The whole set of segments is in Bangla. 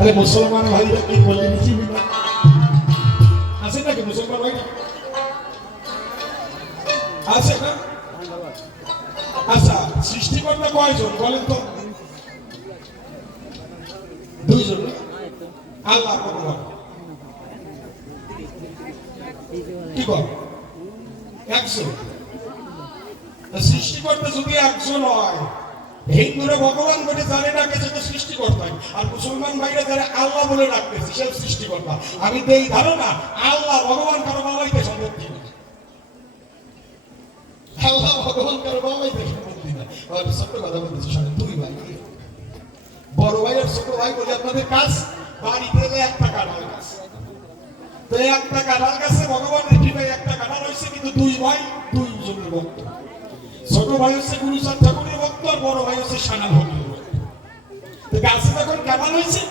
তাহলে মুসলমান ভাইরা কি বলে নিচ্ছি আছে নাকি মুসলমান ভাই আছে না? আচ্ছা, সৃষ্টিকর্তা কয়জন বলেন তো? দুইজন। আল্লাহ ভগবান কি বল? একজন। সৃষ্টিকর্তা যদি একজন হয়, হিন্দুরা ভগবান বলে জানে না সে তো সৃষ্টিকর্তা, আর মুসলমান ভাইরা যারা আল্লাহ বলে রাখতেছে সে সৃষ্টিকর্তা। আমি তো এই ধারণা আল্লাহ ভগবান কারো বাবাইতে সম্পত্তি না, আল্লাহ ভগবান কারো বাবাইতে সম্পত্তি না। সত্য কথা বলতেছে, সামনে দুই ভাই, বড় ভাই আর ছোট ভাই বলে আপনাদের কাজ বাড়িতে একটা কাঁঠাল গাছ, তো একটা কাঁঠাল গাছে ভগবানের কৃপায় একটা কাঁঠাল হয়েছে, কিন্তু দুই ভাই দুইজনের ভক্ত। ছোট ভাই হচ্ছে গুরুচাঁদ ঠাকুরের ভক্ত, আর বড় ভাই হচ্ছে সানাল ভক্তের ভক্ত। তো গাছে যখন কাঁঠাল হয়েছে,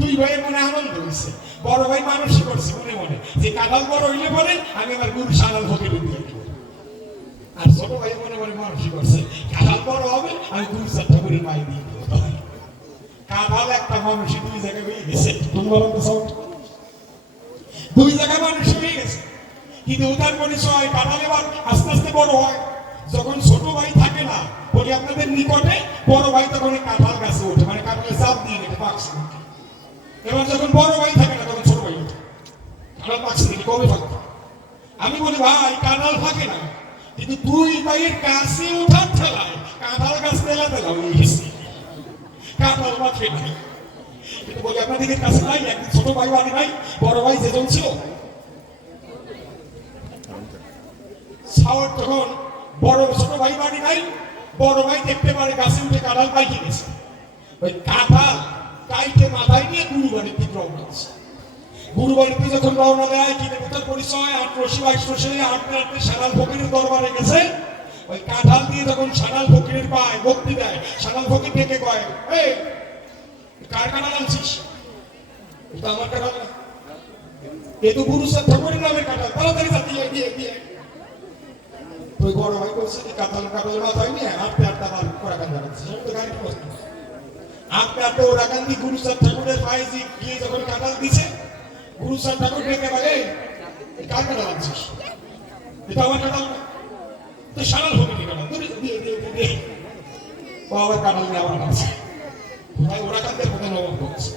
দুই ভাইয়ের মনে আনন্দ হয়েছে। বড় ভাই মানুষই করছে মনে মনে যে কাঁঠাল বড় হইলে পরে আমি আমার গুরু সানাল ভক্তের দিয়ে দেবো, আর ছোট ভাই মনে মনে মানুষই করছে কাঁঠাল বড় হবে আমি গুরুচাঁদ ঠাকুরের মাই দিয়ে দেবো। কাঁঠাল একটা মানুষই দুই জায়গায় হয়ে গেছে, দুই জায়গায় মানুষ হয়ে গেছে। কিন্তু উদার পরিচয় কাঁঠাল এবার আস্তে আস্তে বড় হয়। যখন ছোট ভাই থাকে না বলি আপনাদের নিকটে, বড় ভাই তখন কাঁঠাল গাছে ওঠে, মানে কাঁঠালে চাপ দিয়ে গেছে পাকছে। এবার যখন বড় ভাই থাকে না তখন ছোট ভাই ওঠে, কাঁঠাল পাকছে দেখি কবে থাকবে। আমি বলি ভাই কাঁঠাল থাকে না, কিন্তু দুই ভাইয়ের কাছে ওঠার ঠেলায় কাঁঠাল গাছ তেলা তেলা হয়ে গেছে, কাঁঠাল মাঠে নাই। কিন্তু বলি আপনাদের কাছে নাই, একদিন ছোট ভাই বাড়ি নাই, বড় ভাই যেজন ছিল তখন বড় ছোট ভাই বাড়ি নাই, বড় ভাই দেখতে পারে গাছে উঠে কাঁঠাল পাইকে গেছে। ওই কাঁঠাল কাইটে মাথায় নিয়ে গুরু বাড়ির দিকে রওনা দিচ্ছে। গুরু বাড়িতে যখন রওনা দেয় কিলোমিটার পরিচয় 1822 হাঁটতে হাঁটতে সানাল ফকিরের দরবারে গেছে। ওই কাঁঠাল দিয়ে যখন সানাল ফকিরের পায় ভক্তি দেয়, সানাল ফকির ডেকে কয়, এই কার কাঁঠাল আনছিস? এটা আমার কাঁঠাল না, এ তো গুরুচাঁদ ঠাকুরের নামের কাঁঠাল, তাড়াতাড়ি দিয়ে দিয়ে দিয়ে। ওই বড় ভাই বলছে কাঁঠাল কাঁঠাল মাথায় নিয়ে হাঁটতে হাঁটতে আবার ওরাকান্দি যাচ্ছে, সব তো গাড়ি পৌঁছতে হাঁটতে হাঁটতে ওরাকান্দি গুরুচাঁদ ঠাকুরের পায়ে গিয়ে যখন কাঁঠাল দিছে, গুরুচাঁদ ঠাকুর ডেকে বলে, কার কাঁঠাল আনছিস? এটা আমার কাঁঠাল না, তো সানাল ফকিরের কাঁঠাল, দিয়ে দিয়ে দিয়ে ও আবার কাঁঠাল নিয়ে আবার আসছে। ভাই ওরাকান্দের কথা নবাব করছে,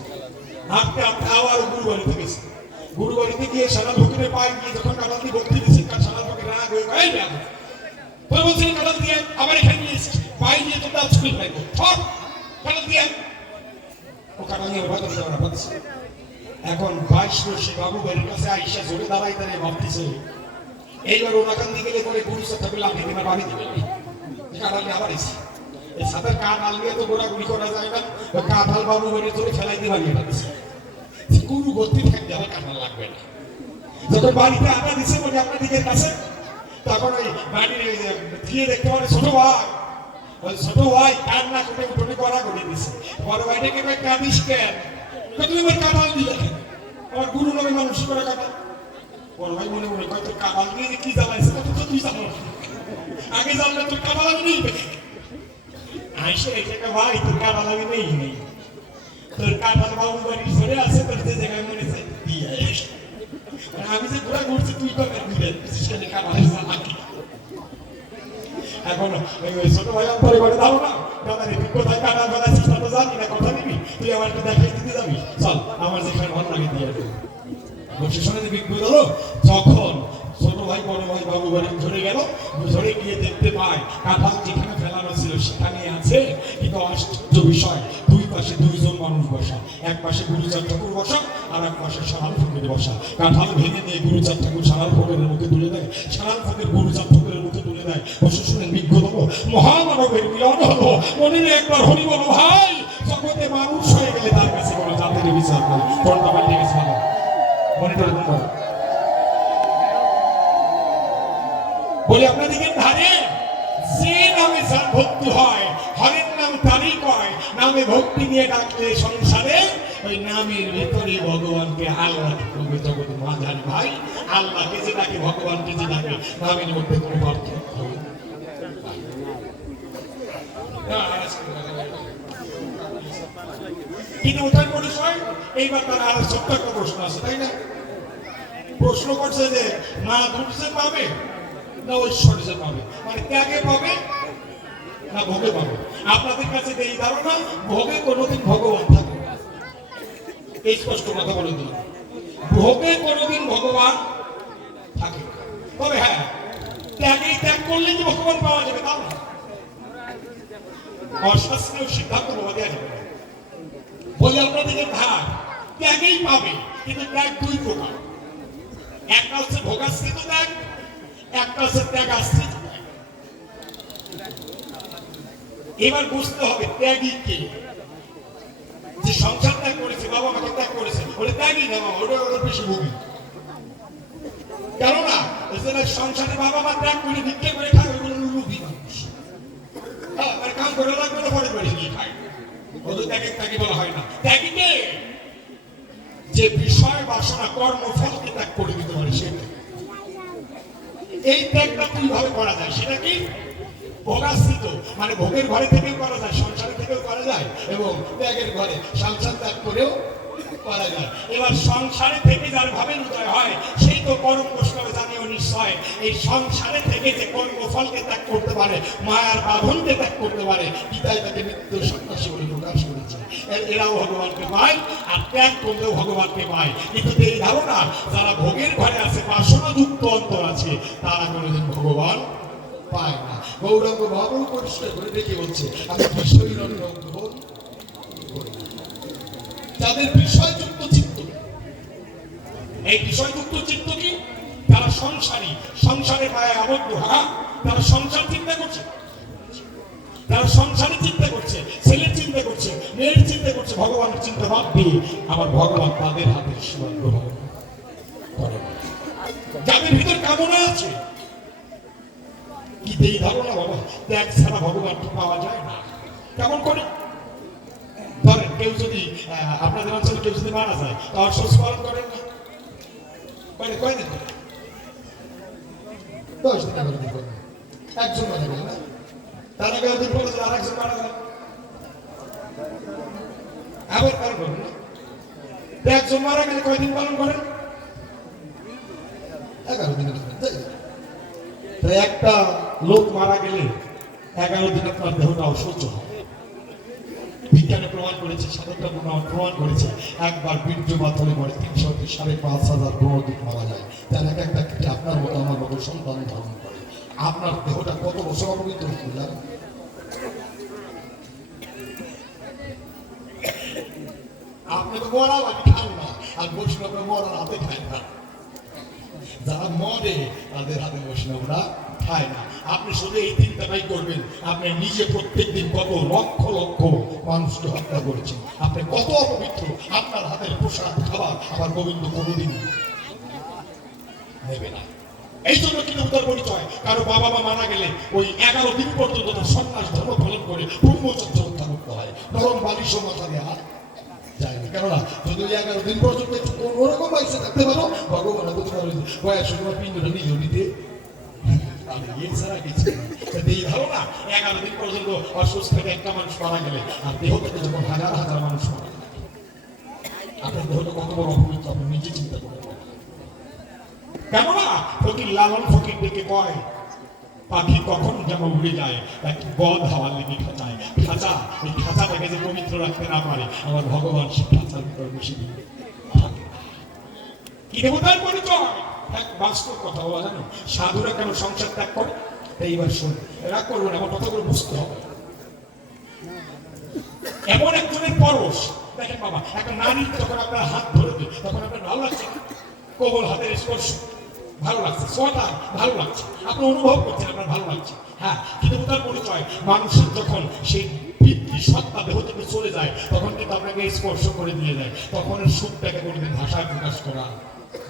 হাঁটতে হাঁটতে আবার গুরু বাড়িতে গেছে। গুরু বাড়িতে গিয়ে সানাল ফকিরের পায়ে গিয়ে যখন কাঁঠাল দিয়ে ভক্তি দিচ্ছে, সানাল ফকির রাগ হয়ে গায়ে দেয়, বলছেন কাঁঠাল দিয়ে আবার এখানে নিয়ে এসেছিস, পায়ে দিয়ে তোমরা স্কুল পাইবো, সব কাঁঠাল দিয়ে ও কাঁঠাল নিয়ে ওরা করতে ওরা পাচ্ছে। এখন 22 বর্ষী বাবু বাড়ির কাছে আইসা জোরে দাঁড়াই দাঁড়িয়ে ভাবতেছে, এইবার ওরাকান্দি গেলে করে গুরুচাঁদ ঠাকুর লাঠি দিনে বাড়ি দিবে, কাঁঠাল নিয়ে আবার এসে এই সাথে কাঁঠাল নিয়ে তো ঘোরাঘুরি করা যায় না, কাঁঠাল বাবু বাড়ি ধরে ফেলাই দিয়ে বাড়িয়ে দিচ্ছে। গুরু ভর্তি থাকতে হবে, কাঁঠাল লাগবে না। যখন বাড়িতে আটা দিচ্ছে বলে আপনার দিকের কাছে, তখন ওই বাড়ির গিয়ে দেখতে পারে ছোট ভাই, ওই ছোট ভাই কান্না করে উঠোনে করা করে দিচ্ছে। বড় ভাইটাকে কাঁদিস কেন? তুমি আমার কাঁঠাল দিলে, আমার গুরু নামে মানুষ করে কাঁঠাল। বড় ভাই মনে মনে কয় তোর কাঁঠাল দিয়ে কি জ্বালাইছে, কত তো তুই জানো, আগে জানলে তোর কাঁঠাল আমি নেই আইসে এটাকে ভাই তোর কাঁঠাল আমি নেই, তোর কাঁঠাল বাবু বাড়ি সরে আছে, তোর যে জায়গায় মনে চাই দিয়ে আমি যে ঘোরা ঘুরছি তুই কবে ঘুরে এখন ছোট ভাই অন্তরে করে দাও না, দাদা রে তুই কোথায় কাঁঠাল বানাচ্ছিস তা তো জানি না, কথা দিবি তুই আমাকে দেখিয়ে দিতে যাবি, চল আমার যেখানে ভালো লাগে দিয়ে বসে শোনে যে বিজ্ঞ হলো। যখন ছোট ভাই বড় ভাই বাবু বাড়ি ধরে গেল, ধরে গিয়ে দেখতে পায় কাঁঠাল যেখানে ফেলানো ছিল সেখানে আছে, কিন্তু আশ্চর্য বিষয় দুই পাশে দুইজন মানুষ বসা, এক পাশে গুরুচাঁদ ঠাকুর বসা আর এক পাশে সানাল ফকির বসা। কাঁঠাল ভেঙে দিয়ে গুরুচাঁদ ঠাকুর সানাল ফকিরের মুখে তুলে দেয়, সানাল ফকির গুরুচাঁদ ঠাকুরের মুখে তুলে দেয়। বসে শুনেন বিজ্ঞ হলো, মহামানবের মিলন হলো, মনে একবার হরি বলো ভাই, জগতে মানুষ হয়ে গেলে তার কাছে কোনো জাতের বিচার নেই। কোনটা পাল্টে গেছে ভালো মনিটর করুন। বলে আপনাদেরকে ধারে যে নামে ভক্তি হয়, হরের নাম তারই কয়, নামে ভক্তি নিয়ে ডাকলে সংসারে ওই নামের ভেতরে ভগবানকে আল্লাহ জগৎ মাঝারি ভাই, আল্লাহকে যে ডাকে ভগবানকে যে ডাকে, নামের মধ্যে কোনো পার্থক্য কিন্তু ওটার পরিচয় এইবার তার আর ছোট্ট একটা প্রশ্ন আছে, তাই না? প্রশ্ন করছে যে না দুধ যে পাবে না ঐশ্বর্য যে পাবে, মানে ত্যাগে পাবে না ভোগে পাবে। আপনাদের কাছে এই ধারণা ভোগে কোনোদিন ভগবান থাকে, এই স্পষ্ট কথা বলে দিল, ভোগে কোনোদিন ভগবান থাকে। তবে হ্যাঁ, ত্যাগেই ত্যাগ করলে যে ভগবান পাওয়া যাবে তা না, অশাস্ত্রীয় সিদ্ধান্ত দেওয়া যাবে না। বলে আপনাদেরকে ধার ত্যাগেই পাবে, কিন্তু ত্যাগ দুই প্রকার, একটা হচ্ছে ভোগাশ্রিত ত্যাগ, একটা হচ্ছে ত্যাগাশ্রিত ত্যাগ। এবার বুঝতে হবে ত্যাগী কে। যে সংসার ত্যাগ করেছে, বাবা মাকে ত্যাগ করেছে, ওটা ত্যাগই না, ওটা বেশি ভোগী। কেননা সংসারে বাবা মা ত্যাগ করে ভিক্ষে করে খায়, ওইগুলো লোভী মানুষ। হ্যাঁ, মানে কাম করে লাগবে না, পরে বাড়ি গিয়ে খায়, ওদের ত্যাগে ত্যাগী বলা হয় না। ত্যাগী কে? যে বিষয় বাসনা কর্মফলকে ত্যাগ করে দিতে পারে সেটা। এই ত্যাগটা কিভাবে করা যায় সেটা কি? ভোগাশ্রিত, মানে ভোগের ঘরে থেকেও করা যায়, সংসারে থেকেও করা যায়, এবং ত্যাগের ঘরে সংসার ত্যাগ করেও করা যায়। এবার সংসারে থেকে যার ভাবের উদয় হয় সেই তো পরম বৈষ্ণবে জানিও নিশ্চয় এই সংসারে থেকে যে কর্মফলকে ত্যাগ করতে পারে, মায়ার বাঁধনকে ত্যাগ করতে পারে, গীতায় তাকে নিত্য সন্ন্যাসী বলে প্রকাশ করেছে। এরাও ভগবানকে পায়, আর ত্যাগ করলেও ভগবানকে পায়। কিন্তু এই ধারণা যারা ভোগের ঘরে আছে, বাসনাযুক্ত অন্তর আছে, তারা কোনোদিন ভগবান পায় না। গৌরাঙ্গ বাবু পরিষ্কার করে দেখে বলছে, আমি বিষয় গ্রহণ করি। যাদের বিষয়যুক্ত চিত্ত, এই বিষয়যুক্ত চিত্ত কি? তারা সংসারী, সংসারের মায়ায় আবদ্ধ। হ্যাঁ, তারা সংসার চিন্তা করছে, তারা সংসারে চিন্তা করছে, ছেলের চিন্তা করছে, মেয়ের চিন্তা করছে, ভগবানের চিন্তা বাদ দিয়ে আবার ভগবান তাদের হাতে সেবা গ্রহণ করে। যাদের ভিতর কামনা আছে, কি এই ধারণা বাবা ত্যাগ ছাড়া ভগবানকে পাওয়া যায় না। কেমন করে? ধরেন কেউ যদি আপনাদের অঞ্চলে কেউ যদি মারা যায়, তার শোষ পালন করেন না? কয়দিন করে? 10 দিন 11 দিন করে। একজন মারা গেল না, তার 11 দিন পরে আর একজন মারা গেল, আবার পালন করেন না? একজন মারা গেলে কয়দিন পালন করেন? 11 দিন। একটা লোক মারা গেলে 11 দিন আপনার দেহটা অসহ্য হয়। বিজ্ঞানে প্রমাণ করেছে, সাধকরা প্রমাণ করেছে, একবার বীর্যপাত হলে পরে 300 থেকে 5,500 গ্রহদিক মারা যায়। তাহলে একটা ক্ষেত্রে আপনার মতো আমার মতো সন্তান ধারণ করে, আপনার দেহটা কত বছর অপবিত্র হয়ে যায়? আপনি তো মরা বাড়ি খান না, আর বৈষ্ণবরা মরার হাতে খায় না। যারা মরে তাদের হাতে বৈষ্ণবরা খায় না। আপনি শুধু এই চিন্তাটাই করবেন, আপনি নিজে প্রত্যেকদিন কত লক্ষ লক্ষ মানুষকে হত্যা করেছেন, আপনি কত অপবিত্র। আপনার হাতের প্রসাদ খাবার আবার গোবিন্দ কোনোদিন নেবে না। এই জন্য কিন্তু তার পরিচয়, কারো বাবা মা মারা গেলে ওই 11 দিন পর্যন্ত তার সন্ন্যাস ধর্ম পালন করে ব্রহ্মচর্য রক্ষা করতে হয়, নরম বালিশ মাথা দেওয়া যায় না। কেননা যদি 11 দিন পর্যন্ত ওরকম বাইসে থাকতে পারো, ভগবান বয়স পিণ্ডটা নিজেও নিতে এছাড়া কিছু এই ধারণা। 11 দিন পর্যন্ত অসুস্থ থেকে একটা মানুষ মারা গেলে, আর দেহ থেকে যখন হাজার হাজার মানুষ মারা গেলে, আপনার দেহটা কত বড় অপবিত্র আপনি নিজে চিন্তা করতে পারেন। কেননা ফকির লালন ফকির ডেকে কয়, পাখি কখন যেন উড়ে যায়, এক বদ হাওয়া লেগে খাঁচায়। খাঁচা, এই খাঁচাটাকে যে পবিত্র রাখতে না পারে, আমার ভগবান সে খাঁচার ভিতরে বসে দিয়ে থাকে। কি দেবতার পরিচয়? এক বাস্তব কথা বলা জানো, সাধুরা কেন সংসার ত্যাগ করে? এইবার শুনুন, রাগ করবেন, আমার কথাগুলো বুঝতে হবে। এমন একজনের পরশ দেখেন বাবা, একটা নারীর যখন আপনার হাত ধরবে তখন আপনার ভালো লাগছে, কোমল হাতের স্পর্শ ভালো লাগছে, ছোঁয়াটা ভালো লাগছে, আপনি অনুভব করছেন আপনার ভালো লাগছে। হ্যাঁ, কিন্তু তার পরিচয় মানুষের যখন সেই পিতৃ সত্তা দেহ থেকে চলে যায়, তখন কিন্তু আপনাকে স্পর্শ করে দিয়ে যায়, তখন সুখটাকে কোনোদিন ভাষায় প্রকাশ করা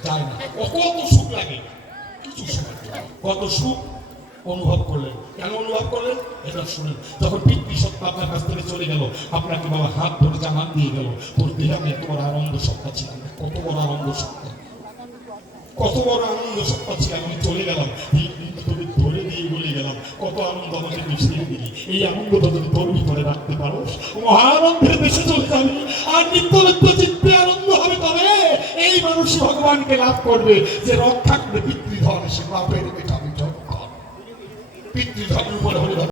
যায় না। কত সুখ লাগে, কিছু সুখ, কত সুখ অনুভব করলেন। কেন অনুভব করলেন এটা শুনেন। যখন পিতৃ সত্তা আপনার কাছ থেকে চলে গেল, আপনাকে বাবা হাত ধরে জানান দিয়ে গেল, তোর দেহে আমি এত বড় আনন্দ সত্তা ছিলাম, কত বড় আনন্দ সত্তা, কত বড় আনন্দ সত্তা ছিলাম, আমি চলে গেলাম, তোকে ধরে দিয়ে বলে গেলাম, কত আনন্দ আমাকে মিশিয়ে দিলি। এই আনন্দটা যদি তোর ভিতরে রাখতে পারো, মহানন্দের দেশে চলে যাবে, আর নিত্য নিত্য চিত্তে আনন্দ সেই মানুষ ভগবানকে লাভ করবে যে রক্ষা করে পিতৃধন, সে বাপের বেটা পিতৃধনের উপরে হরিধন।